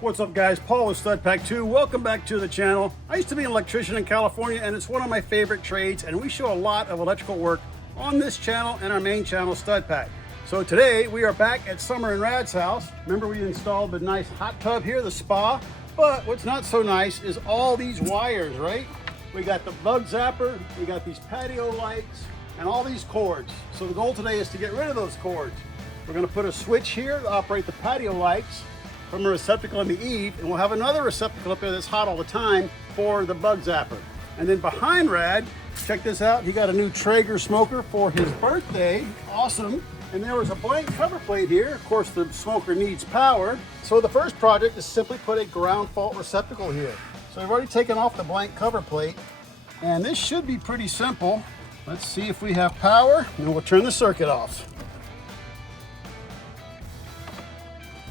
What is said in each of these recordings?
What's up guys, Paul with Stud Pack 2. Welcome back to the channel. I used to be an electrician in California and it's one of my favorite trades, and we show a lot of electrical work on this channel and our main channel, Stud Pack. So today we are back at Summer and Rad's house. Remember, we installed the nice hot tub here, the spa, but what's not so nice is all these wires, right? We got the bug zapper, we got these patio lights, and all these cords. So the goal today is to get rid of those cords. We're gonna put a switch here to operate the patio lights from a receptacle in the eave, and we'll have another receptacle up there that's hot all the time for the bug zapper. And then behind Rad, check this out, he got a new Traeger smoker for his birthday. Awesome. And there was a blank cover plate here. Of course, the smoker needs power. So the first project is simply put a ground fault receptacle here. So we've already taken off the blank cover plate, and this should be pretty simple. Let's see if we have power, and we'll turn the circuit off.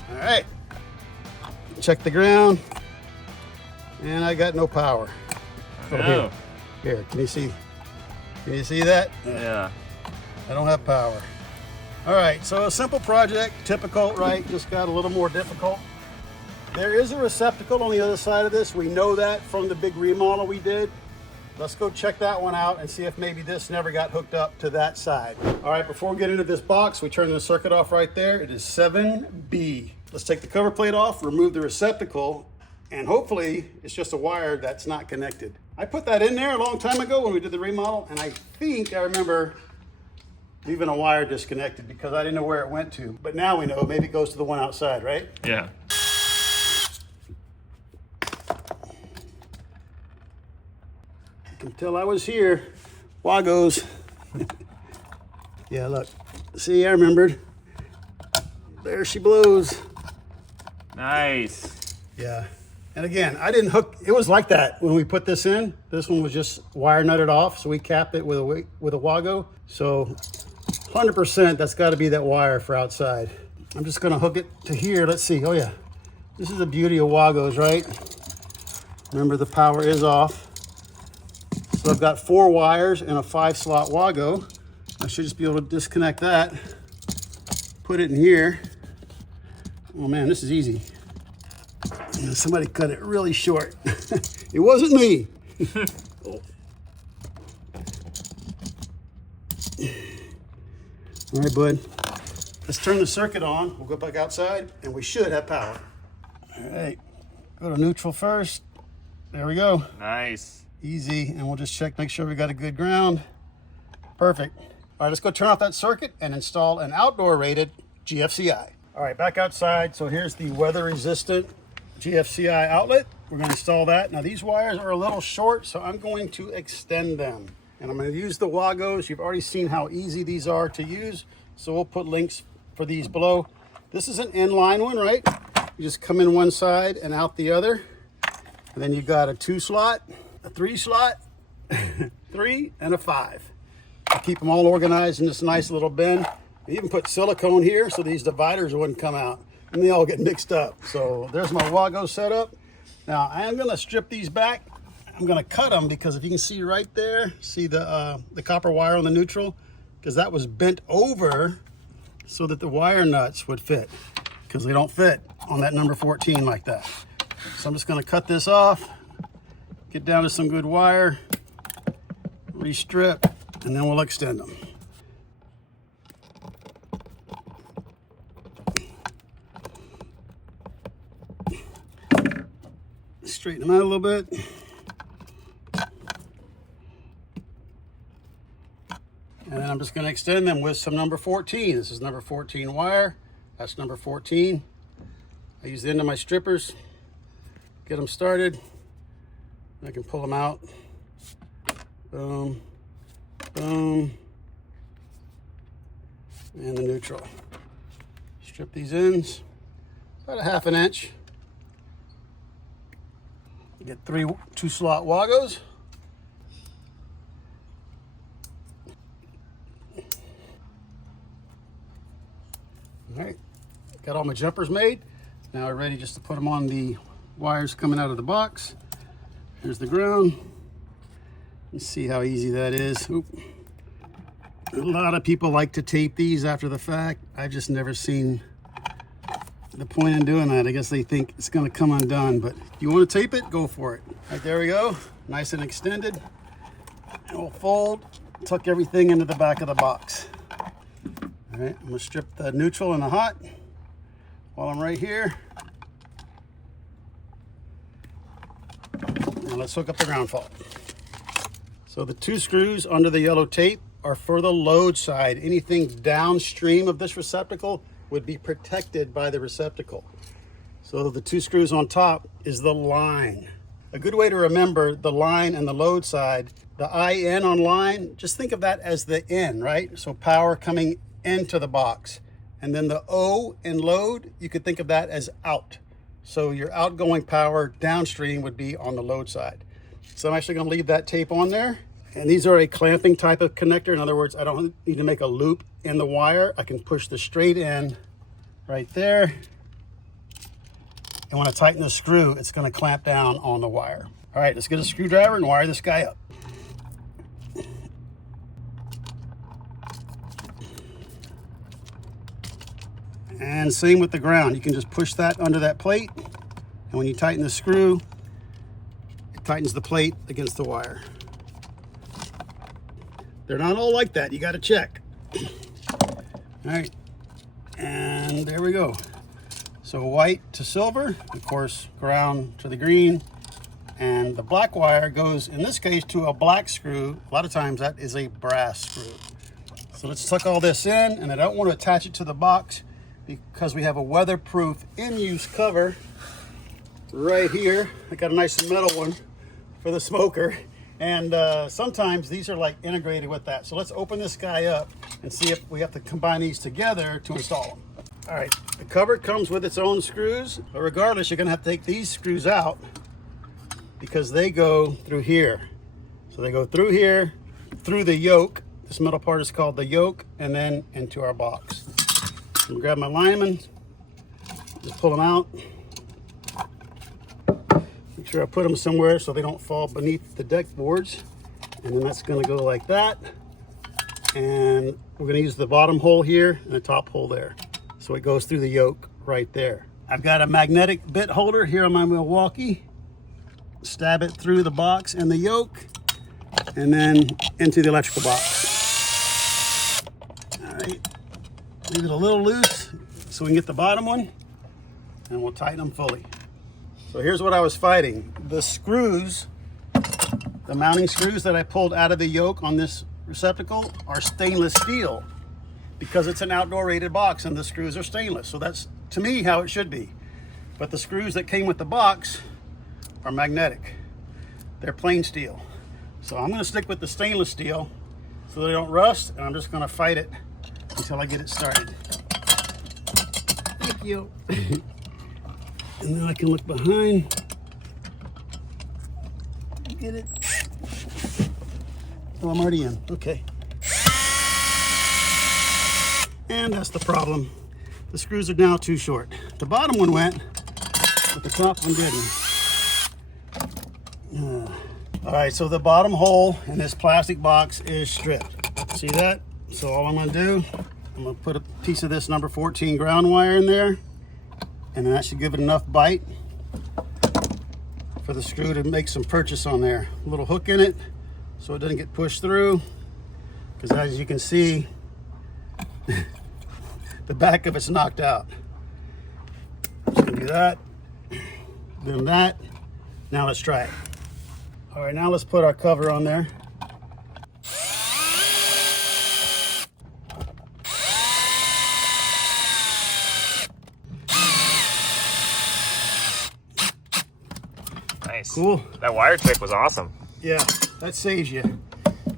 All right. Check the ground, and I got no power. Oh, here, can you see that? yeah. I don't have power. All right, so a simple project, typical, right? Just got a little more difficult. There is a receptacle on the other side of this. We know that from the big remodel we did. Let's go check that one out and see if maybe this never got hooked up to that side. All right, before we get into this box, we turn the circuit off right there. It is 7B. Let's take the cover plate off, remove the receptacle, and hopefully it's just a wire that's not connected. I put that in there a long time ago when we did the remodel, and I think I remember leaving a wire disconnected because I didn't know where it went to. But now we know, maybe it goes to the one outside, right? Yeah. You can tell I was here. Wagos. Yeah, look. See, I remembered. There she blows. Nice. Yeah. And again, I didn't hook, it was like that when we put this in. This one was just wire nutted off, so we capped it with a Wago. So 100% that's got to be that wire for outside. I'm just going to hook it to here. Let's see. Oh yeah. This is the beauty of Wagos, right? Remember, the power is off. So I've got 4 wires in a 5-slot Wago. I should just be able to disconnect that. Put it in here. Oh man, this is easy. Somebody cut it really short. It wasn't me. Oh. All right, bud. Let's turn the circuit on. We'll go back outside and we should have power. All right, go to neutral first. There we go. Nice. Easy, and we'll just check, make sure we got a good ground. Perfect. All right, let's go turn off that circuit and install an outdoor rated GFCI. All right, back outside. So here's the weather resistant GFCI outlet. We're going to install that. Now these wires are a little short, so I'm going to extend them. And I'm going to use the Wagos. You've already seen how easy these are to use, so we'll put links for these below. This is an inline one, right? You just come in one side and out the other. And then you've got a 2-slot, a 3-slot, 3, and a 5. To keep them all organized in this nice little bin. I even put silicone here so these dividers wouldn't come out and they all get mixed up. So there's my Wago setup. Now I am going to strip these back. I'm going to cut them because if you can see right there, see the copper wire on the neutral, because that was bent over so that the wire nuts would fit, because they don't fit on that number 14 like that. So I'm just going to cut this off, get down to some good wire, restrip, and then we'll extend them. Straighten them out a little bit. And then I'm just going to extend them with some number 14. This is number 14 wire. That's number 14. I use the end of my strippers, get them started. I can pull them out. Boom, boom, and the neutral. Strip these ends, about a 1/2 inch. Get 3 2-slot Wagos. All right, got all my jumpers made. Now we're ready just to put them on the wires coming out of the box. Here's the ground. Let's see how easy that is. Oop. A lot of people like to tape these after the fact. I've just never seen the point in doing that? I guess they think it's going to come undone, but if you want to tape it, go for it. All right, there we go. Nice and extended. And we'll fold, tuck everything into the back of the box. All right, I'm going to strip the neutral and the hot while I'm right here. Now let's hook up the ground fault. So the 2 screws under the yellow tape are for the load side. Anything downstream of this receptacle would be protected by the receptacle. So the 2 screws on top is the line. A good way to remember the line and the load side, the IN on line, just think of that as the in, right? So power coming into the box. And then the O in load, you could think of that as out. So your outgoing power downstream would be on the load side. So I'm actually going to leave that tape on there. And these are a clamping type of connector. In other words, I don't need to make a loop in the wire. I can push the straight in right there. And when I tighten the screw, it's going to clamp down on the wire. All right, let's get a screwdriver and wire this guy up. And same with the ground. You can just push that under that plate. And when you tighten the screw, it tightens the plate against the wire. They're not all like that. You got to check. All right. And there we go. So white to silver, of course, ground to the green. And the black wire goes, in this case, to a black screw. A lot of times that is a brass screw. So let's tuck all this in, and I don't want to attach it to the box because we have a weatherproof in-use cover right here. I got a nice metal one for the smoker. And sometimes these are like integrated with that. So let's open this guy up and see if we have to combine these together to install them. All right, the cover comes with its own screws, but regardless, you're gonna have to take these screws out because they go through here. So they go through here, through the yoke. This metal part is called the yoke, and then into our box. I'm gonna grab my lineman, just pull them out. Make sure I put them somewhere so they don't fall beneath the deck boards. And then that's gonna go like that. And we're gonna use the bottom hole here and the top hole there. So it goes through the yoke right there. I've got a magnetic bit holder here on my Milwaukee. Stab it through the box and the yoke and then into the electrical box. All right, leave it a little loose so we can get the bottom one and we'll tighten them fully. So here's what I was fighting. The screws, the mounting screws that I pulled out of the yoke on this receptacle are stainless steel because it's an outdoor rated box and the screws are stainless. So that's, to me, how it should be. But the screws that came with the box are magnetic. They're plain steel. So I'm gonna stick with the stainless steel so they don't rust, and I'm just gonna fight it until I get it started. Thank you. And then I can look behind. Get it. Oh, I'm already in. Okay. And that's the problem. The screws are now too short. The bottom one went, but the top one didn't. All right, so the bottom hole in this plastic box is stripped. See that? So all I'm gonna do, I'm gonna put a piece of this number 14 ground wire in there, and then that should give it enough bite for the screw to make some purchase on there. A little hook in it so it doesn't get pushed through, because as you can see, the back of it's knocked out. Just gonna do that, then that. Now let's try it. All right, now let's put our cover on there. Nice. Cool. That wire trick was awesome. Yeah, that saves you,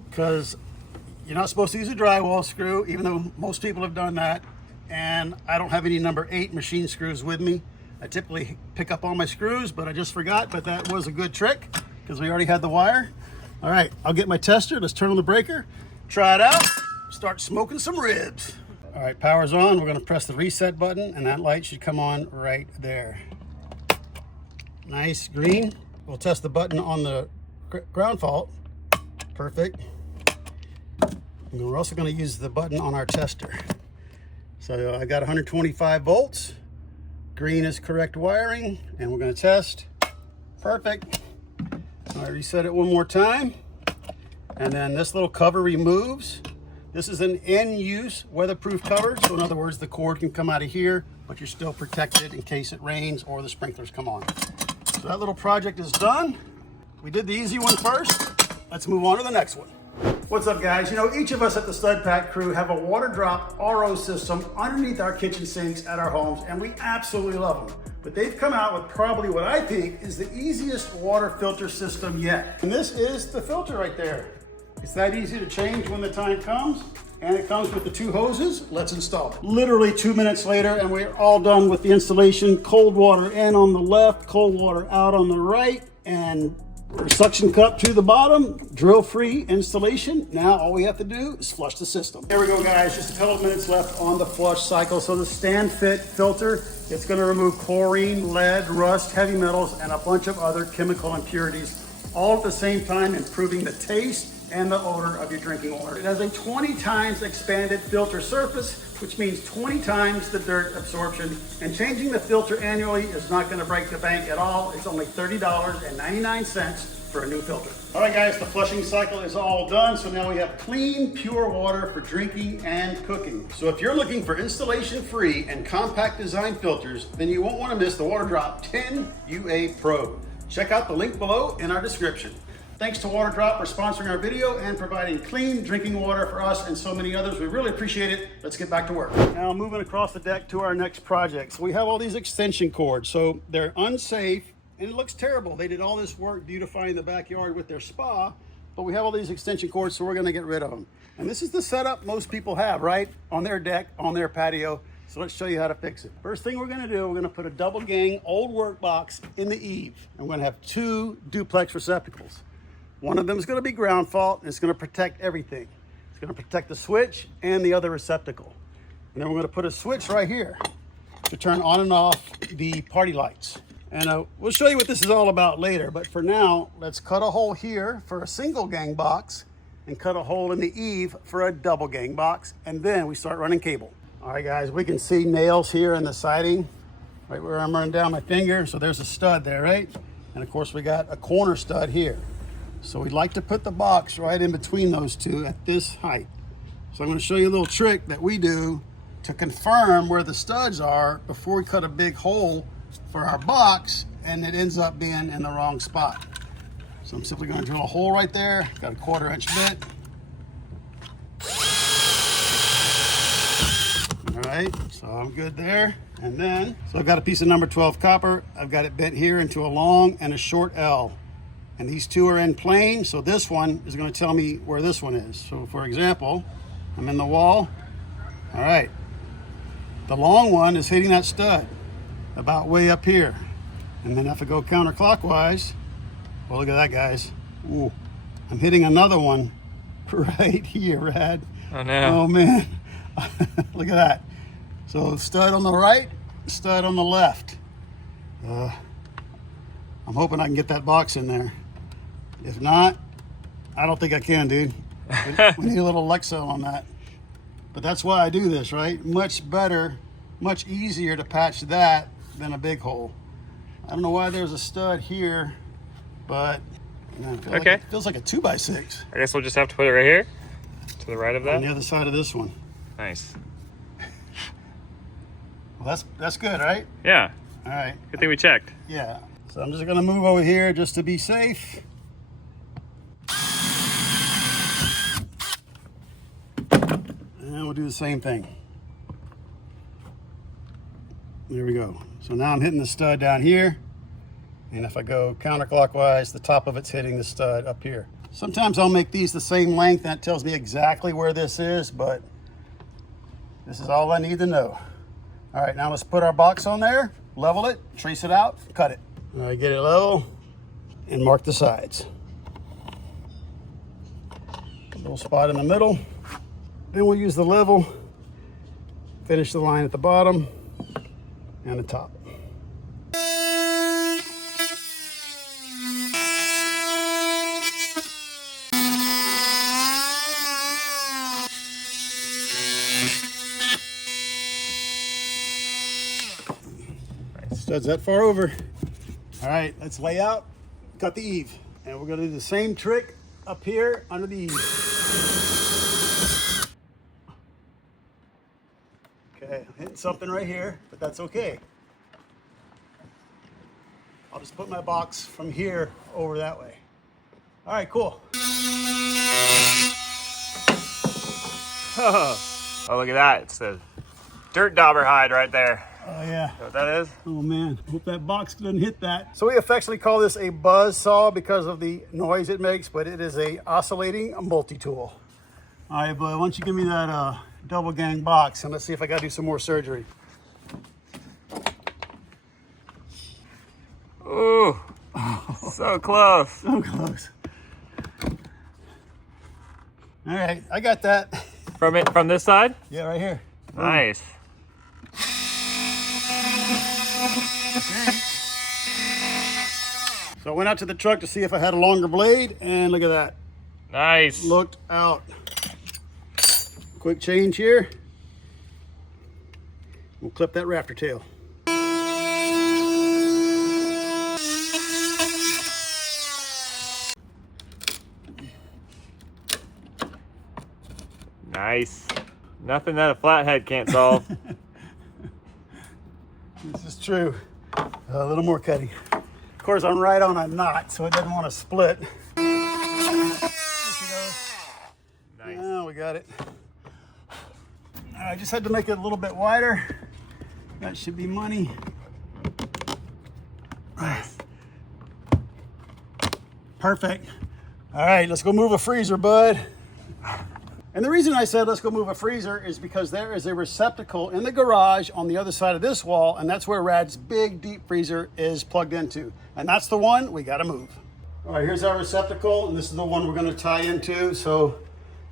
because you're not supposed to use a drywall screw, even though most people have done that. And I don't have any number 8 machine screws with me. I typically pick up all my screws, but I just forgot, but that was a good trick because we already had the wire. All right, I'll get my tester. Let's turn on the breaker, try it out, start smoking some ribs. All right, power's on. We're gonna press the reset button and that light should come on right there. Nice green. We'll test the button on the ground fault. Perfect. And we're also going to use the button on our tester. So I got 125 volts, Green is correct wiring, and we're going to test. Perfect. All right, reset it one more time. And then this little cover removes. This is an in-use weatherproof cover. So in other words, the cord can come out of here, but you're still protected in case it rains or the sprinklers come on. So that little project is done. We did the easy one first. Let's move on to the next one. What's up, guys? You know, each of us at the Stud Pack crew have a Waterdrop RO system underneath our kitchen sinks at our homes, and we absolutely love them. But they've come out with probably what I think is the easiest water filter system yet. And this is the filter right there. It's that easy to change when the time comes, and it comes with the 2 hoses. Let's install it. Literally 2 minutes later, and we're all done with the installation. Cold water in on the left, cold water out on the right, and suction cup to the bottom, drill-free installation. Now all we have to do is flush the system. Here we go, guys. Just a couple of minutes left on the flush cycle. So the stand-fit filter, it's going to remove chlorine, lead, rust, heavy metals, and a bunch of other chemical impurities, all at the same time improving the taste and the odor of your drinking water. It has a 20 times expanded filter surface, which means 20 times the dirt absorption, and changing the filter annually is not gonna break the bank at all. It's only $30.99 for a new filter. All right, guys, the flushing cycle is all done, so now we have clean, pure water for drinking and cooking. So if you're looking for installation-free and compact design filters, then you won't wanna miss the Waterdrop 10 UA Pro. Check out the link below in our description. Thanks to Waterdrop for sponsoring our video and providing clean drinking water for us and so many others. We really appreciate it. Let's get back to work. Now moving across the deck to our next project. So we have all these extension cords. So they're unsafe and it looks terrible. They did all this work beautifying the backyard with their spa, but we have all these extension cords, so we're gonna get rid of them. And this is the setup most people have, right? On their deck, on their patio. So let's show you how to fix it. First thing we're gonna do, we're gonna put a double gang old work box in the eave. And we're gonna have 2 duplex receptacles. One of them is going to be ground fault, and it's going to protect everything. It's going to protect the switch and the other receptacle. And then we're going to put a switch right here to turn on and off the party lights. And we'll show you what this is all about later, but for now, let's cut a hole here for a single gang box and cut a hole in the eave for a double gang box, and then we start running cable. All right, guys, we can see nails here in the siding, right where I'm running down my finger. So there's a stud there, right? And of course, we got a corner stud here. So we'd like to put the box right in between those 2 at this height. So I'm going to show you a little trick that we do to confirm where the studs are before we cut a big hole for our box and it ends up being in the wrong spot. So I'm simply going to drill a hole right there. Got a 1/4 inch bit. All right, so I'm good there. And then, so I've got a piece of number 12 copper. I've got it bent here into a long and a short L. And these 2 are in plane, so this one is going to tell me where this one is. So for example, I'm in the wall. All right, the long one is hitting that stud about way up here. And then if I go counterclockwise, well, look at that, guys. Ooh, I'm hitting another one right here, Rad. Oh no. Oh man, look at that. So stud on the right, stud on the left. I'm hoping I can get that box in there. If not, I don't think I can, dude. We need a little Lexo on that. But that's why I do this, right? Much better, much easier to patch that than a big hole. I don't know why there's a stud here, but man, it feels like a 2x6. I guess we'll just have to put it right here, to the right of that. On the other side of this one. Nice. Well, that's good, right? Yeah. All right. Good thing we checked. Yeah. So I'm just gonna move over here just to be safe. And we'll do the same thing. There we go. So now I'm hitting the stud down here. And if I go counterclockwise, the top of it's hitting the stud up here. Sometimes I'll make these the same length. That tells me exactly where this is, but this is all I need to know. All right, now let's put our box on there, level it, trace it out, cut it. All right, get it level and mark the sides. A little spot in the middle. Then we'll use the level, finish the line at the bottom and the top. Studs that far over. All right, let's lay out, cut the eave. And we're gonna do the same trick up here under the eave. Okay, I'm hitting something right here, but that's okay. I'll just put my box from here over that way. All right, cool. Oh, look at that. It's the dirt dauber hide right there. Oh yeah. You know what that is? Oh man, hope that box doesn't hit that. So we affectionately call this a buzz saw because of the noise it makes, but it is a oscillating multi-tool. All right, bud, why don't you give me that double gang box and let's see if I gotta do some more surgery. Ooh, so close. So close. All right, I got that. From this side? Yeah, right here. Nice. So I went out to the truck to see if I had a longer blade, and look at that. Nice. Looked out. Quick change here. We'll clip that raptor tail. Nice. Nothing that a flathead can't solve. This is true. A little more cutting. Of course, I'm right on a knot, so it doesn't want to split. There she goes. Nice. Now we got it. I just had to make it a little bit wider. That should be money. Nice. Perfect. All right, let's go move a freezer, bud. And the reason I said let's go move a freezer is because there is a receptacle in the garage on the other side of this wall, and that's where Rad's big deep freezer is plugged into. And that's the one we gotta move. All right, here's our receptacle, and this is the one we're gonna tie into. So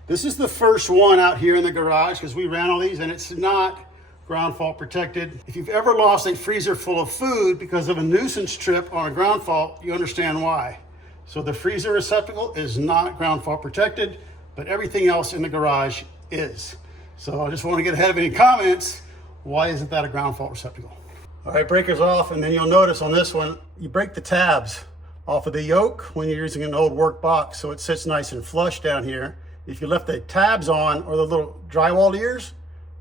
this is the first one out here in the garage because we ran all these and it's not ground fault protected. If you've ever lost a freezer full of food because of a nuisance trip on a ground fault, you understand why. So the freezer receptacle is not ground fault protected, but everything else in the garage is. So I just want to get ahead of any comments. Why isn't that a ground fault receptacle? All right, breaker's off, and then you'll notice on this one, you break the tabs off of the yoke when you're using an old work box, so it sits nice and flush down here. If you left the tabs on, or the little drywall ears,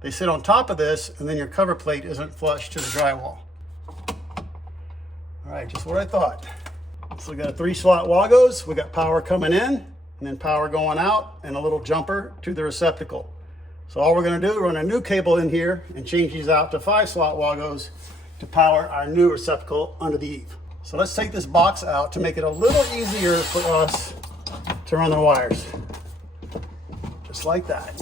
they sit on top of this, and then your cover plate isn't flush to the drywall. All right, just what I thought. So we got a 3-slot Wagos, we got power coming in, and then power going out, and a little jumper to the receptacle. So all we're gonna do is run a new cable in here and change these out to 5-slot Wagos to power our new receptacle under the eave. So let's take this box out to make it a little easier for us to run the wires. Just like that.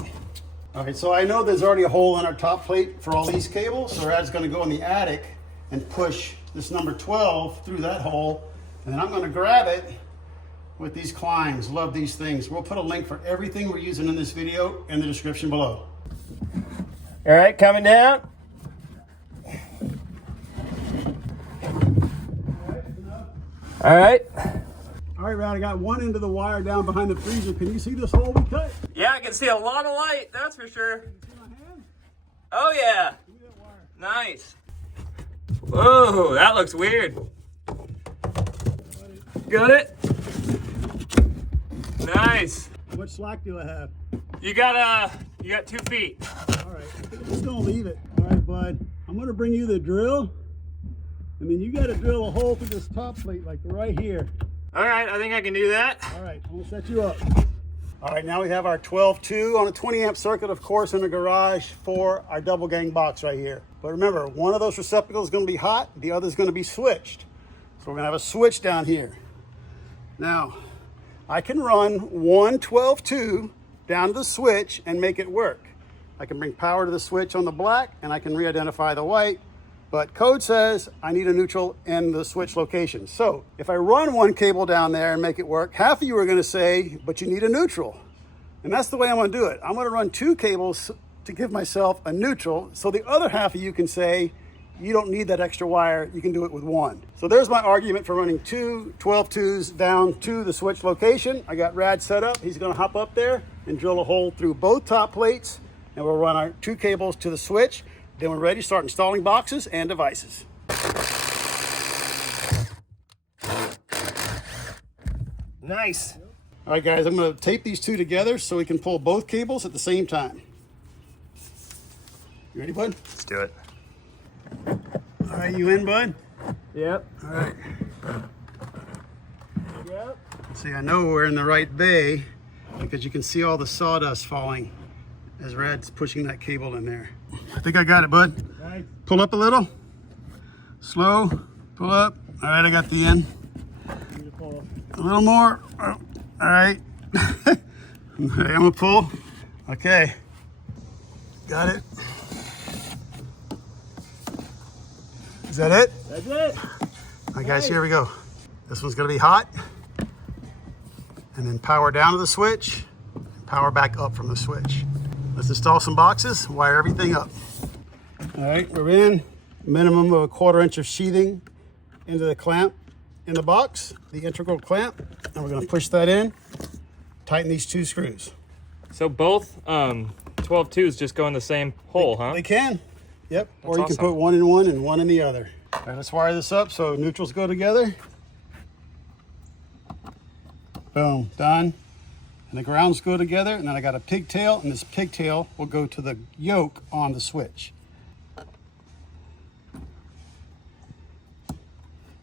All right, so I know there's already a hole in our top plate for all these cables, so Rad's gonna go in the attic and push this number 12 through that hole, and then I'm gonna grab it with these climbs. Love these things. We'll put a link for everything we're using in this video in the description below. All right, coming down. All right. All right, Rad, I got one end of the wire down behind the freezer. Can you see this hole we cut? Yeah, I can see a lot of light, that's for sure. Can you see my hand? Oh yeah. Give me that wire. Nice. Whoa, that looks weird. Got it? Nice. How much slack do I have? You got 2 feet. All right, I'm just gonna leave it. All right, bud. I'm gonna bring you the drill, and then you gotta drill a hole through this top plate, like right here. All right, I think I can do that. All right, I'm gonna set you up. All right, now we have our 12-2 on a 20-amp circuit, of course, in the garage for our double gang box right here. But remember, one of those receptacles is gonna be hot, the other is gonna be switched. So we're gonna have a switch down here. Now, I can run one 12-2 down to the switch and make it work. I can bring power to the switch on the black and I can re-identify the white, but code says I need a neutral in the switch location. So if I run one cable down there and make it work, half of you are gonna say, but you need a neutral. And that's the way I'm gonna do it. I'm gonna run 2 cables to give myself a neutral, so the other half of you can say, you don't need that extra wire, you can do it with 1. So there's my argument for running 2 12-2s down to the switch location. I got Rad set up. He's gonna hop up there and drill a hole through both top plates, and we'll run our 2 cables to the switch. Then we're ready to start installing boxes and devices. Nice. All right, guys, I'm going to tape these two together so we can pull both cables at the same time. You ready, bud? Let's do it. All right, you in, bud? Yep. All right. Yep. See, I know we're in the right bay because you can see all the sawdust falling as Rad's pushing that cable in there. I think I got it, bud. Nice. Pull up a little. Slow. Pull up. All right, I got the end. A little more. Oh, all right. I'm gonna pull. Okay. Got it. Is that it? That's it. All right, guys, here we go. This one's gonna be hot. And then power down to the switch, and power back up from the switch. Let's install some boxes, wire everything up. All right, we're in. Minimum of a 1/4 inch of sheathing into the clamp in the box, the integral clamp, and we're gonna push that in, tighten these two screws. So both 12-2s just go in the same hole, huh? They can, yep. Or you awesome. can put one in one and one in the other. All right, let's wire this up so neutrals go together. Boom, done. And the grounds go together, and then I got a pigtail, and this pigtail will go to the yoke on the switch.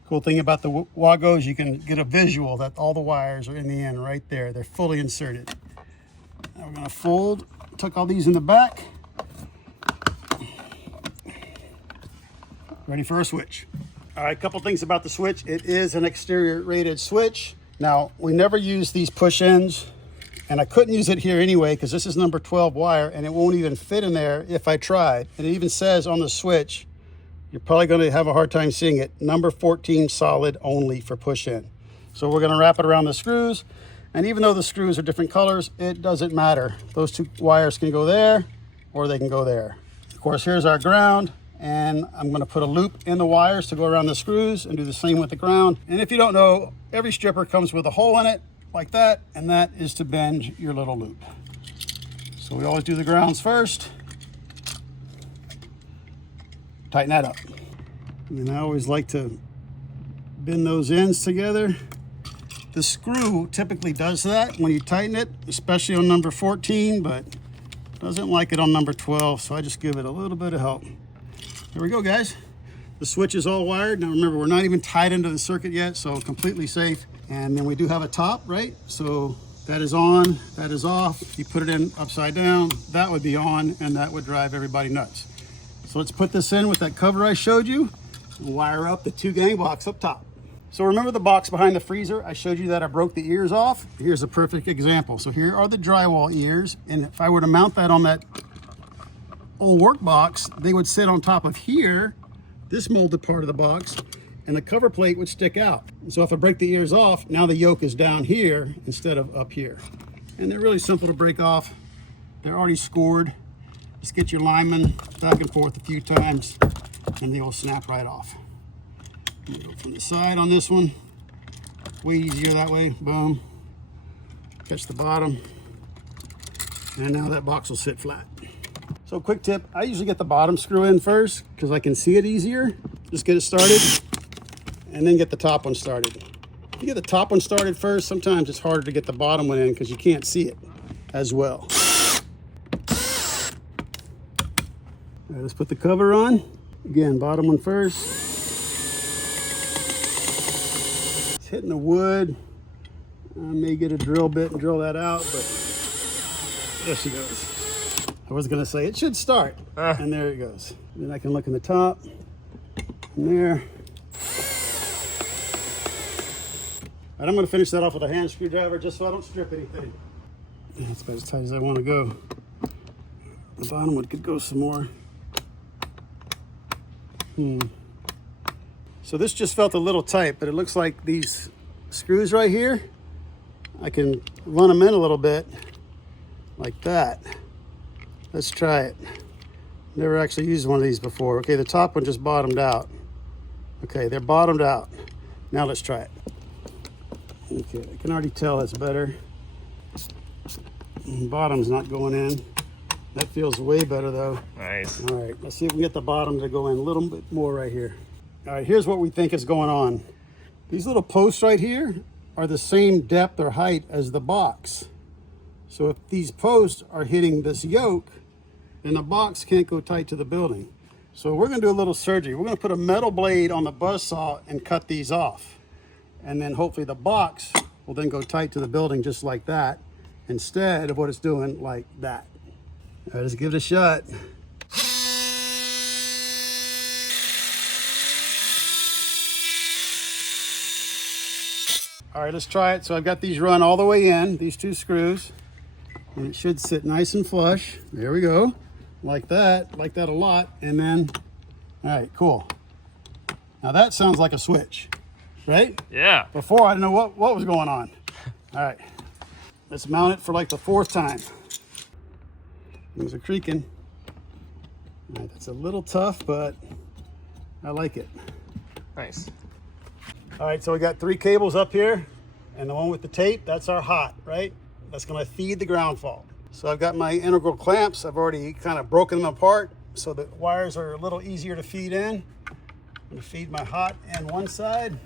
Cool thing about the Wago is you can get a visual that all the wires are in the end right there. They're fully inserted. Now we're gonna fold, tuck all these in the back. Ready for a switch. All right, a couple things about the switch. It is an exterior rated switch. Now, we never use these push-ins, and I couldn't use it here anyway because this is number 12 wire and it won't even fit in there if I tried. And it even says on the switch, you're probably going to have a hard time seeing it, number 14 solid only for push-in. So we're going to wrap it around the screws, and even though the screws are different colors, it doesn't matter. Those two wires can go there or they can go there. Of course, here's our ground. And I'm going to put a loop in the wires to go around the screws and do the same with the ground. And if you don't know, every stripper comes with a hole in it like that, and that is to bend your little loop. So we always do the grounds first. Tighten that up. And I always like to bend those ends together. The screw typically does that when you tighten it, especially on number 14, but doesn't like it on number 12, so I just give it a little bit of help. There we go, guys. The switch is all wired. Now remember, we're not even tied into the circuit yet, so completely safe. And then we do have a top, right? So that is on, that is off. If you put it in upside down, that would be on, and that would drive everybody nuts. So let's put this in with that cover I showed you and wire up the 2 gang blocks up top. So remember the box behind the freezer? I showed you that I broke the ears off. Here's a perfect example. So here are the drywall ears, and if I were to mount that on that old work box, they would sit on top of here, this molded part of the box, and the cover plate would stick out. So if I break the ears off, now the yoke is down here instead of up here. And they're really simple to break off. They're already scored. Just get your linemen back and forth a few times and they will snap right off. Go from the side on this one. Way easier that way. Boom. Catch the bottom. And now that box will sit flat. So quick tip, I usually get the bottom screw in first because I can see it easier. Just get it started and then get the top one started. If you get the top one started first, sometimes it's harder to get the bottom one in because you can't see it as well. All right, let's put the cover on. Again, bottom one first. It's hitting the wood. I may get a drill bit and drill that out, but there she goes. I was gonna say it should start, and there it goes. Then I can look in the top, and there. And I'm gonna finish that off with a hand screwdriver just so I don't strip anything. Yeah, that's about as tight as I wanna go. The bottom one could go some more. So this just felt a little tight, but it looks like these screws right here, I can run them in a little bit like that. Let's try it. Never actually used one of these before. Okay, the top one just bottomed out. Okay, they're bottomed out. Now let's try it. Okay, I can already tell it's better. Bottom's not going in. That feels way better though. Nice. All right, let's see if we can get the bottom to go in a little bit more right here. All right, here's what we think is going on. These little posts right here are the same depth or height as the box. So if these posts are hitting this yoke, then the box can't go tight to the building. So we're gonna do a little surgery. We're gonna put a metal blade on the buzzsaw and cut these off. And then hopefully the box will then go tight to the building just like that, instead of what it's doing like that. All right, let's give it a shot. All right, let's try it. So I've got these run all the way in, these 2 screws, and it should sit nice and flush. There we go, like that a lot. And then, all right, cool. Now that sounds like a switch, right? Yeah. Before I didn't know what was going on. All right, let's mount it for like the 4th time. Things are creaking. All right, that's a little tough, but I like it. Nice. All right, so we got 3 cables up here, and the one with the tape, that's our hot, right? That's gonna feed the ground fault. So I've got my integral clamps. I've already kind of broken them apart, so the wires are a little easier to feed in. I'm gonna feed my hot in one side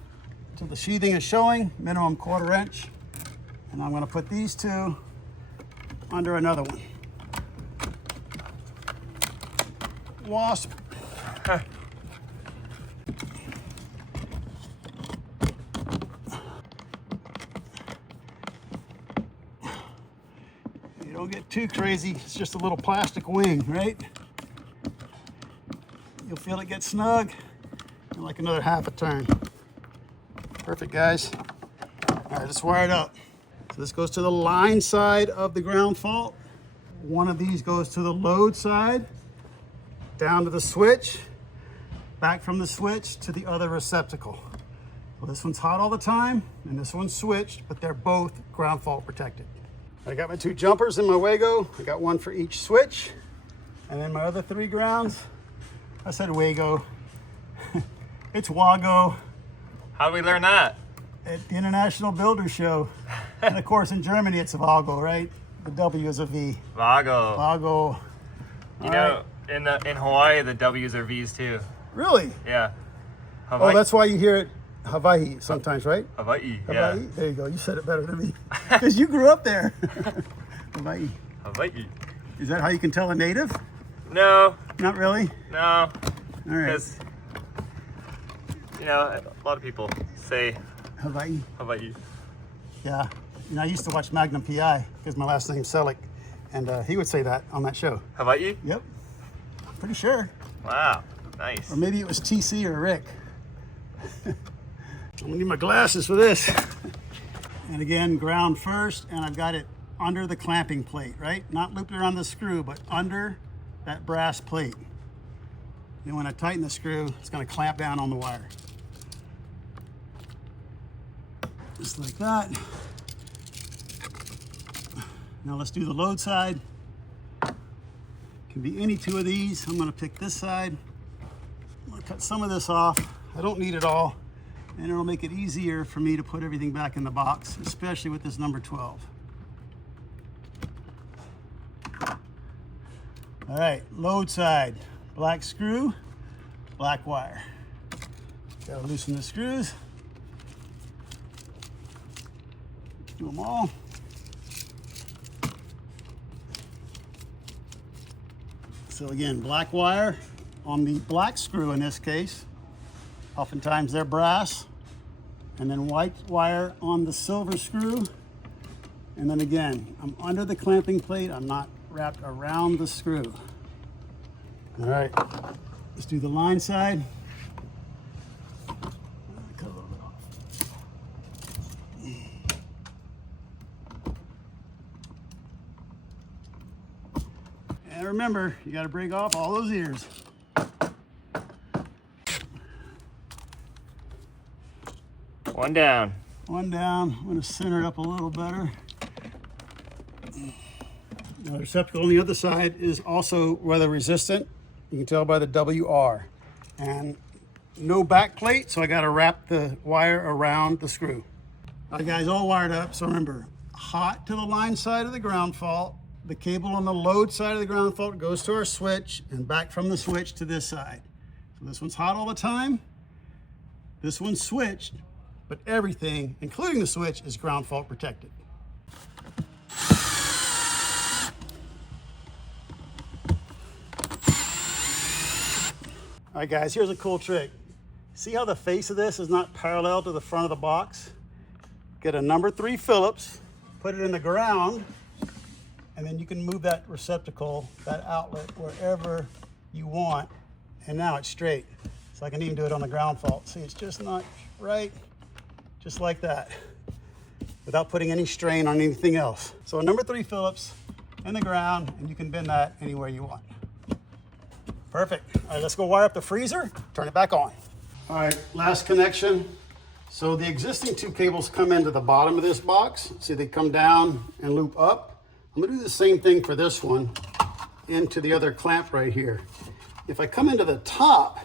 until the sheathing is showing, minimum 1/4 inch. And I'm gonna put these 2 under another one. Wasp. Don't get too crazy. It's just a little plastic wing, right? You'll feel it get snug in like another 1/2 turn. Perfect, guys. All right, let's wire it up. So this goes to the line side of the ground fault. One of these goes to the load side, down to the switch, back from the switch to the other receptacle. Well, this one's hot all the time, and this one's switched, but they're both ground fault protected. I got my 2 jumpers in my Wago. I got 1 for each switch. And then my other 3 grounds, I said Wago. It's Wago How did we learn that? at the International Builder Show. And of course in Germany it's Wago, right? The W is a V. Vago. Wago. You know, in Hawaii, the W's are V's too. Really? Yeah. Oh, Hawaii. that's why you hear it Hawaii sometimes, right? Hawaii. Hawaii? Yeah. There you go. You said it better than me. Because you grew up there. Hawaii. Hawaii. Is that how you can tell a native? No. Not really? No. All right. Because, you know, a lot of people say Hawaii. Hawaii. Yeah. You know, I used to watch Magnum PI because my last name's Selick. And he would say that on that show. Hawaii? Yep. Pretty sure. Wow. Nice. Or maybe it was TC or Rick. I'm gonna need my glasses for this. And again, ground first, and I've got it under the clamping plate, right? Not looped around the screw, but under that brass plate. Then when I tighten the screw, it's gonna clamp down on the wire. Just like that. Now let's do the load side. Can be any 2 of these. I'm gonna pick this side. I'm gonna cut some of this off. I don't need it all. And it'll make it easier for me to put everything back in the box, especially with this number 12. All right, load side, black screw, black wire. Gotta loosen the screws. Do them all. So again, black wire on the black screw in this case. Oftentimes they're brass. And then white wire on the silver screw. And then again, I'm under the clamping plate. I'm not wrapped around the screw. All right, let's do the line side. Cut a little bit off. And remember, you got to break off all those ears. One down. One down. I'm going to center it up a little better. Now, the receptacle on the other side is also weather resistant. You can tell by the WR. And no back plate, so I got to wrap the wire around the screw. All right, guys, all wired up. So remember, hot to the line side of the ground fault. The cable on the load side of the ground fault goes to our switch, and back from the switch to this side. So this one's hot all the time. This one's switched, but everything, including the switch, is ground fault protected. All right, guys, here's a cool trick. See how the face of this is not parallel to the front of the box? Get a number 3 Phillips, put it in the ground, and then you can move that receptacle, that outlet, wherever you want, and now it's straight. So I can even do it on the ground fault. See, it's just not right, just like that, without putting any strain on anything else. So a number 3 Phillips in the ground, and you can bend that anywhere you want. Perfect. All right, let's go wire up the freezer, turn it back on. All right, last connection. So the existing 2 cables come into the bottom of this box. See, they come down and loop up. I'm gonna do the same thing for this one into the other clamp right here. If I come into the top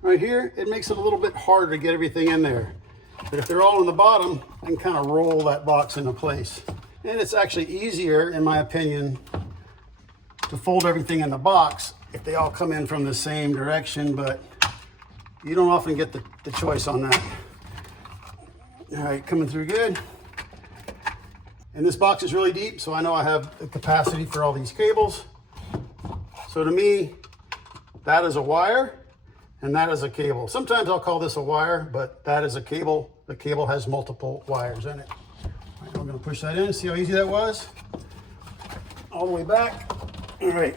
right here, it makes it a little bit harder to get everything in there. But if they're all on the bottom, I can kind of roll that box into place. And it's actually easier, in my opinion, to fold everything in the box if they all come in from the same direction, but you don't often get the choice on that. All right, coming through good. And this box is really deep, so I know I have the capacity for all these cables. So to me, that is a wire and that is a cable. Sometimes I'll call this a wire, but that is a cable. The cable has multiple wires in it. All right, I'm gonna push that in, see how easy that was? All the way back. All right,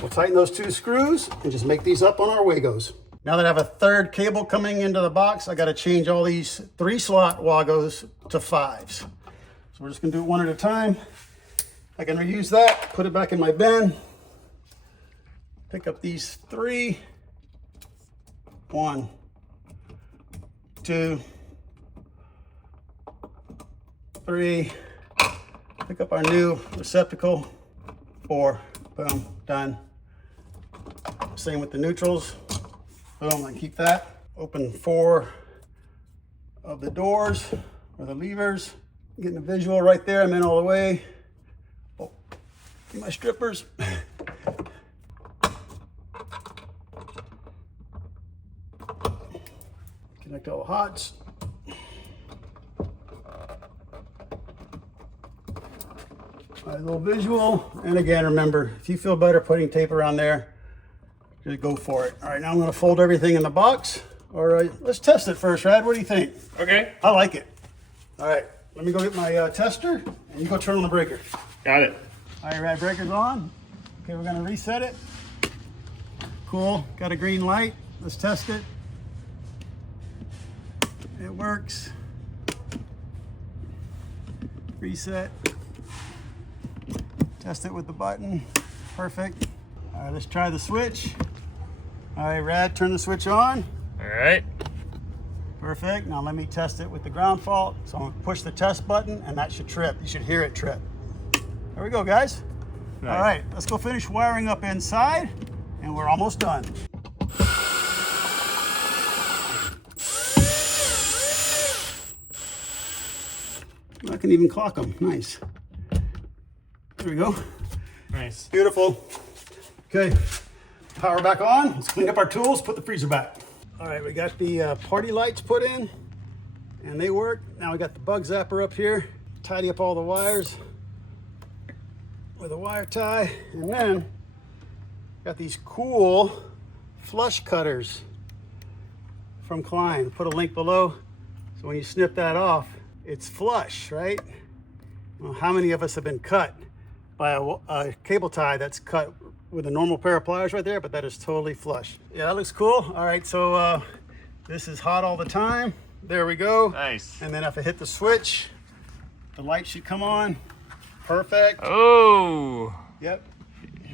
we'll tighten those 2 screws and just make these up on our Wagos. Now that I have a 3rd cable coming into the box, I gotta change all these 3-slot Wagos to 5s. So we're just gonna do it one at a time. I can reuse that, put it back in my bin, pick up these 3, 1, 2, 3, pick up our new receptacle, 4, boom, done. Same with the neutrals. Boom, I keep that. Open 4 of the doors or the levers. Getting a visual right there. I'm in all the way. Oh, get my strippers. Connect all the hots. All right, a little visual. And again, remember, if you feel better putting tape around there, just go for it. All right, now I'm gonna fold everything in the box. All right, let's test it first, Rad. What do you think? Okay. I like it. All right, let me go get my tester, and you go turn on the breaker. Got it. All right, Rad, breaker's on. Okay, we're gonna reset it. Cool, got a green light. Let's test it. It works. Reset. Test it with the button. Perfect. All right, let's try the switch. All right, Rad, turn the switch on. All right. Perfect. Now let me test it with the ground fault. So I'm gonna push the test button and that should trip. You should hear it trip. There we go, guys. Nice. All right, let's go finish wiring up inside and we're almost done. I can even clock them. Nice. There we go. Nice. Beautiful. Okay, power back on. Let's clean up our tools, put the freezer back. All right, we got the party lights put in and they work. Now we got the bug zapper up here. Tidy up all the wires with a wire tie. And then got these cool flush cutters from Klein. Put a link below. So when you snip that off, it's flush, right? Well, how many of us have been cut by a cable tie that's cut with a normal pair of pliers right there, but that is totally flush. Yeah, that looks cool. All right, so this is hot all the time. There we go. Nice. And then if I hit the switch, the light should come on. Perfect. Oh. Yep.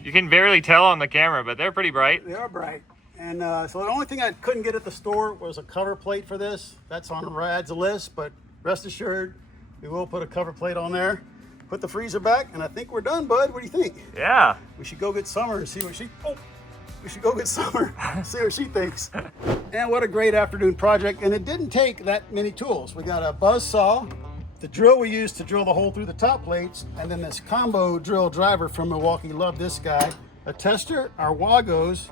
You can barely tell on the camera, but they're pretty bright. They are bright. And so the only thing I couldn't get at the store was a cover plate for this. That's on Rad's list, but rest assured, we will put a cover plate on there. Put the freezer back, and I think we're done, bud. What do you think? Yeah. We should go get Summer and see what she. Oh, we should go get Summer, see what she thinks. And what a great afternoon project! And it didn't take that many tools. We got a buzz saw, the drill we used to drill the hole through the top plates, and then this combo drill driver from Milwaukee. Love this guy. A tester, our Wagos,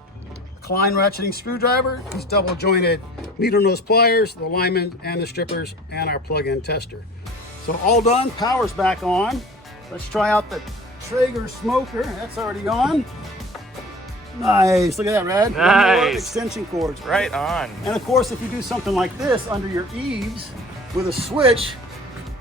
Klein ratcheting screwdriver, these double jointed needle nose pliers, the alignment and the strippers, and our plug-in tester. So all done, power's back on. Let's try out the Traeger smoker. That's already on. Nice, look at that, Rad. Nice. One more extension cords. Right on. And of course, if you do something like this under your eaves with a switch,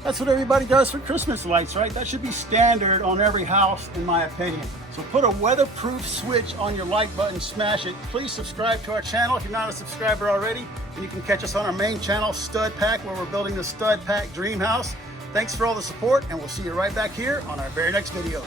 that's what everybody does for Christmas lights, right? That should be standard on every house, in my opinion. So put a weatherproof switch on your like button, smash it. Please subscribe to our channel if you're not a subscriber already. And you can catch us on our main channel, Stud Pack, where we're building the Stud Pack Dream House. Thanks for all the support, and we'll see you right back here on our very next video.